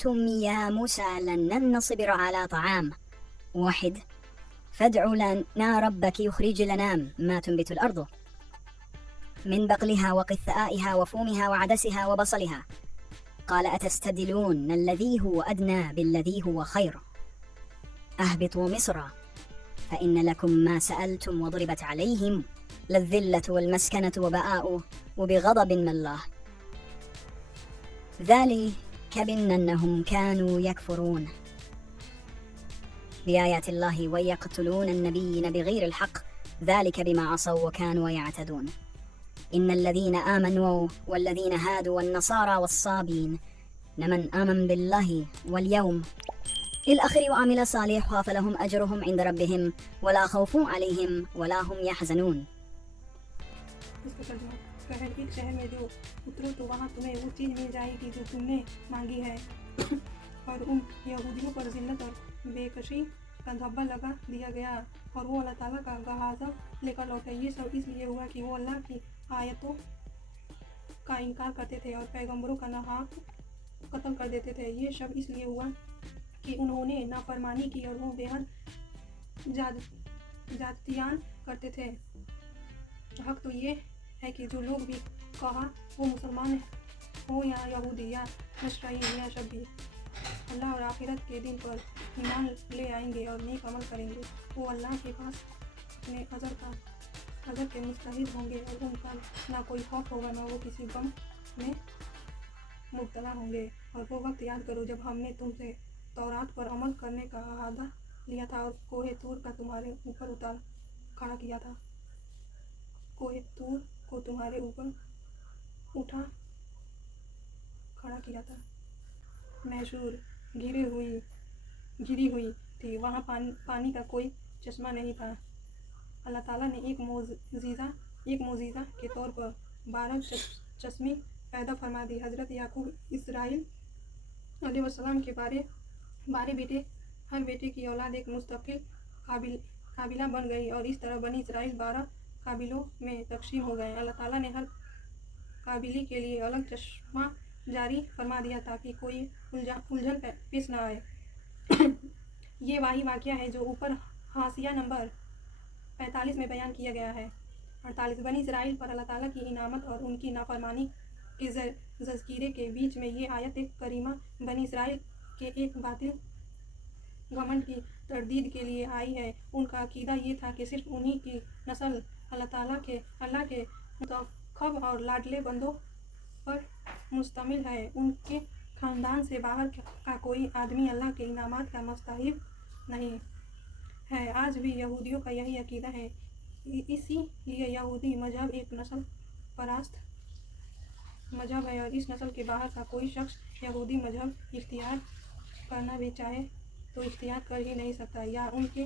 قلتم يا موسى لن نصبر على طعام واحد فادع لنا ربك يخرج لنا ما تنبت الأرض من بقلها وقثائها وفومها وعدسها وبصلها قال أتستبدلون الذي هو أدنى بالذي هو خير أهبطوا مصر فإن لكم ما سألتم وضربت عليهم الذلة والمسكنة وباءوا وبغضب من الله ذلك بأنهم كانوا يكفرون بآيات الله ويقتلون النبيين بغير الحق ذلك بما عصوا وكانوا يعتدون إن الذين آمنوا والذين هادوا والنصارى والصابين من آمن بالله واليوم الآخر وعمل صالحا فلهم أجرهم عند ربهم ولا خوف عليهم ولا هم يحزنون. इसका तर्जुमा कहर एक शहर में जो उतरो तो वहाँ तुम्हें वो चीज़ मिल जाएगी जो तुमने मांगी है और उन यहूदियों पर जिल्लत और बेकशी का धब्बा लगा दिया गया और वो अल्लाह ताला का गहाज़ा लेकर लौटे। ये सब इसलिए हुआ कि वो अल्लाह की आयतों का इनकार करते थे और पैगंबरों का नाहक कत्ल कर देते थे। ये सब इसलिए हुआ कि उन्होंने नाफरमानी की और वो बेहद जातियान करते थे। हक तो ये है कि जो लोग भी कहा वो मुसलमान हो या यहूदी या नशराई या सब भी अल्लाह और आखिरत के दिन पर ईमान ले आएंगे और नेक अमल करेंगे, वो अल्लाह के पास अपने अजर के मुस्तहिक होंगे और उनका ना कोई खौफ होगा ना वो किसी गम में मुब्तला होंगे। और वो वक्त याद करो जब हमने तुमसे तौरात पर अमल करने का अहदा लिया था और कोहे तूर का तुम्हारे ऊपर उतार खड़ा किया था, कोहे तूर को तुम्हारे ऊपर उठा खड़ा किया था। मैशूर घिरी हुई थी, वहाँ पानी का कोई चश्मा नहीं था। अल्लाह ताला ने एक मोजीज़ा के तौर पर 12 चश्मे पैदा फरमा दी। हज़रत याकूब इसराइल अलैहिस्सलाम के बारह बेटे, हर बेटे की औलाद एक मुस्तकिल काबिला बन गई और इस तरह बनी इसराइल 12 काबिलों में तकसीम हो गए। अल्लाह ताला ने हर काबिली के लिए अलग चश्मा जारी फरमा दिया ताकि कोई उलझन पेश न आए। ये वही वाक़या है जो ऊपर हाशिया नंबर 45 में बयान किया गया है। 48 बनी इसराइल पर अल्लाह ताला की इनामत और उनकी नाफरमानी के ज़कीरे के बीच में ये आयत करीमा बनी इसराइल के एक बातिल घमंड की तरदीद के लिए आई है। उनका अकीदा ये था कि सिर्फ उन्हीं की नस्ल अल्लाह के मुंतखब और लाडले बंदों पर मुश्तमिल है। उनके ख़ानदान से बाहर का कोई आदमी अल्लाह के इनामात का मुस्तहिक़ नहीं है। आज भी यहूदियों का यही अकीदा है। इसीलिए यहूदी मजहब एक नस्ल परस्त मजहब है और इस नस्ल के बाहर का कोई शख्स यहूदी मजहब इख्तियार करना भी चाहे तो इख्तियार कर ही नहीं सकता या उनके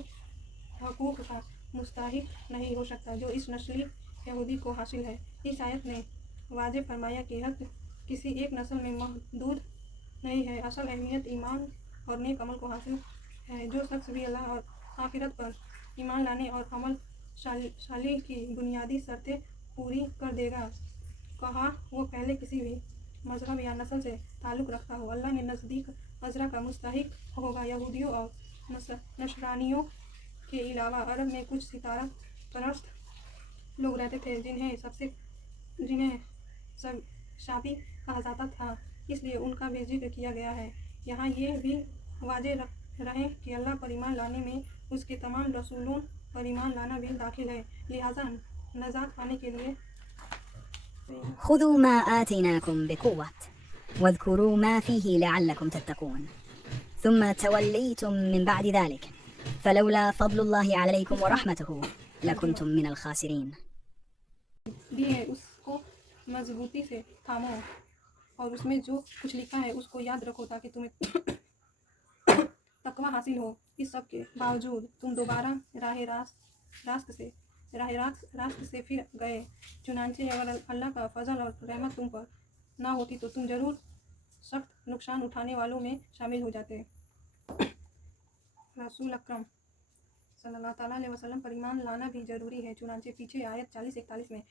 हकूक़ का मुस्तहिक़ नहीं हो सकता जो इस नस्ली यहूदी को हासिल है। इस आयत ने वाज़ेह फरमाया कि हक किसी एक नस्ल में महदूद नहीं है। असल अहमियत ईमान और नेक अमल को हासिल है। जो शख्स भी अल्लाह और आखिरत पर ईमान लाने और अमल सालिह की बुनियादी शर्तें पूरी कर देगा, कहा वो पहले किसी भी मजहब या नस्ल से ताल्लुक़ रखता हो, अल्लाह ने नज़दीक अजरा का मुस्तहिक़ होगा। यहूदियों और नशरानियों के अलावा अरब में कुछ सितारा परस्त लोग रहते थे जिन्हें सब शाबी कहा जाता था, इसलिए उनका भी जिक्र किया गया है। यहाँ ये भी वाज़ेह रहे कि अल्लाह पर ईमान लाने में उसके तमाम रसूलों पर ईमान लाना भी दाखिल है। लिहाजा नजात पाने के लिए خذوا ما آتيناكم بقوة واذكروا ما فيه لعلكم تتقون ثم توليتم من بعد ذلك فلولا فضل الله عليكم ورحمته لكنتم من الخاسرين. दिए उसको मजबूती से थामो और उसमें जो कुछ लिखा है उसको याद रखो ताकि तुम्हें तकवा हासिल हो। इस सब के बावजूद तुम दोबारा रास्त से फिर गए। चुनांचे अगर अल्लाह का फजल और रहमत तुम पर ना होती तो तुम जरूर सख्त नुकसान उठाने वालों में शामिल हो जाते। रसूल अकरम सल्लल्लाहु अलैहि वसल्लम पर ईमान लाना भी ज़रूरी है। चुनांचे पीछे आयत 40-41 में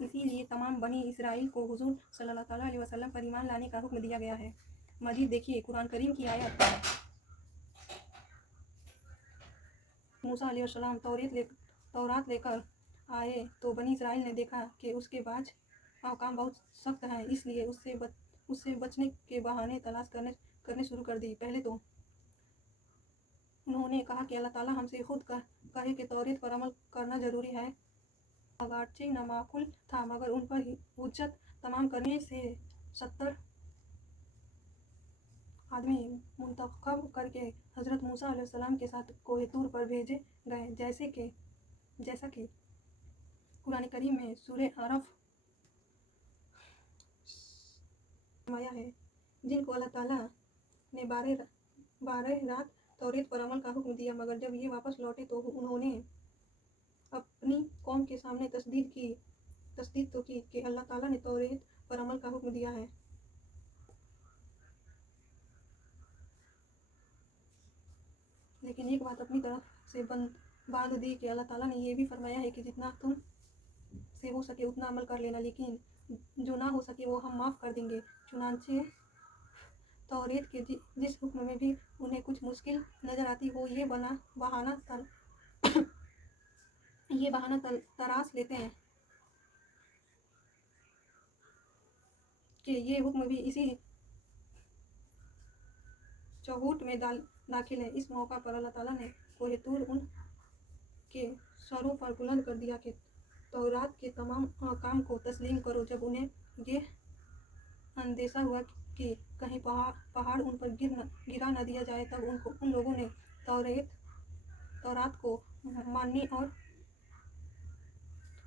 इसीलिए तमाम बनी इसराइल को हुजूर सल्लल्लाहु अलैहि वसल्लम पर ईमान लाने का हुक्म दिया गया है। मजीद देखिए कुरान करीम की आयत। मूसा अलैहिस्सलाम तौरात लेकर आए तो बनी इसराइल ने देखा कि उसके बाज अहकाम बहुत सख्त हैं, इसलिए उससे बचने के बहाने तलाश करने शुरू कर दी। पहले तो उन्होंने कहा कि अल्लाह ताला हमसे खुद कहे कि तौरात पर अमल करना ज़रूरी है। अगरचे नामाकुल था, मगर उन पर हुज्जत तमाम करने से 70 आदमी मुंतखब करके हज़रत मूसा अलैहिस्सलाम के साथ कोहे तूर पर भेजे गए, जैसा कि कुरान करीम में सूरह अरफ फरमाया है, जिनको अल्लाह ताला ने 12 रात तौरात पर अमल का हुक्म दिया, मगर जब ये वापस लौटे तो उन्होंने अपनी कौम के सामने तस्दीक तो की कि अल्लाह ताला ने तौरात पर अमल का हुक्म दिया है, लेकिन एक बात अपनी तरफ से बांध दी कि अल्लाह ताला ने ये भी फरमाया है कि जितना तुम से हो सके उतना अमल कर लेना, लेकिन जो ना हो सके वो हम माफ़ कर देंगे। चुनांचे तौरात के जिस हुक्म में भी उन्हें कुछ मुश्किल नज़र आती हो, ये बहाना तराश लेते हैं कि ये हुक्म भी इसी चौहूट में दाखिल है। इस मौका पर अल्लाह ताला ने कोहे तूर उन के सरों पर बुलंद कर दिया कि तौरात के तमाम अहकाम को तस्लीम करो। जब उन्हें ये अंदेशा हुआ कि कहीं पहाड़ उन पर गिरा न दिया जाए, तब उन लोगों ने तौरात को मानने और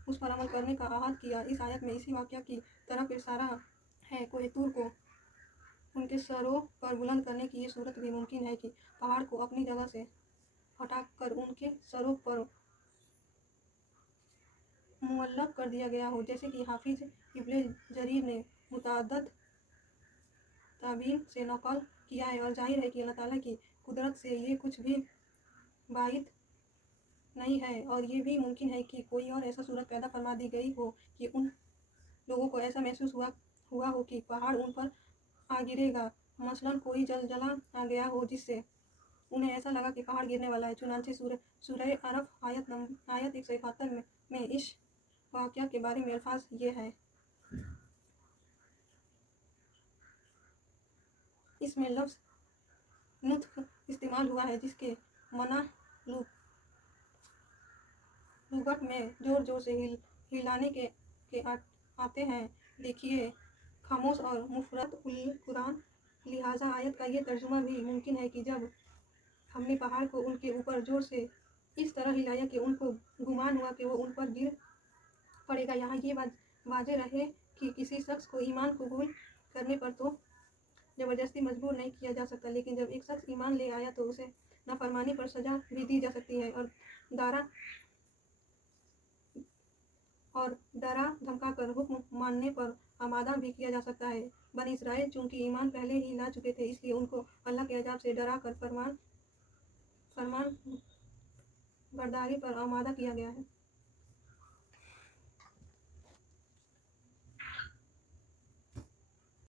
उस पर अमल करने का आह्वान किया। इस आयत में इसी वाक़या की तरफ इशारा है। कोहे तूर को उनके सरों पर बुलंद करने की ये सूरत भी मुमकिन है कि पहाड़ को अपनी जगह से हटाकर उनके सरों पर मुअल्लक कर दिया गया हो, जैसे कि हाफिज इब्ने जरीर ने मुतअद्दिद ताबीन से नकल किया है। और जाहिर है कि अल्लाह ताला की कुदरत से ये कुछ भी बाइद नहीं है, और ये भी मुमकिन है कि कोई और ऐसा सूरत पैदा फरमा दी गई हो कि उन लोगों को ऐसा महसूस हुआ हो कि पहाड़ उन पर आ गिरेगा। मसलन कोई जला आ गया हो जिससे उन्हें ऐसा लगा कि पहाड़ गिरने वाला है। चुनांचे सूरह अरफ आयत 171 में इस वाक़या के बारे में अल्फाज ये है, इसमें लफ्ज़ नुत्फ़ इस्तेमाल हुआ है जिसके मना लुगत में जोर जोर से हिलाने के आते हैं। देखिए खामोश और मुफरत उल कुरान। लिहाजा आयत का ये तर्जुमा भी मुमकिन है कि जब हमने पहाड़ को उनके ऊपर जोर से इस तरह हिलाया कि उनको गुमान हुआ कि वो उन पर गिर पड़ेगा। यहाँ ये बात वाज़ेह रहे कि किसी शख्स को ईमान कबूल करने पर तो ज़बरदस्ती मजबूर नहीं किया जा सकता, लेकिन जब एक शख्स ईमान ले आया तो उसे नाफरमानी पर सज़ा भी दी जा सकती है और डरा धमकाकर हुक्म मानने पर आमादा भी किया जा सकता है। बनी इसराइल चूँकि ईमान पहले ही ला चुके थे, इसलिए उनको अल्लाह के अज़ाब से डरा कर फरमान बरदारी पर आमादा किया गया है।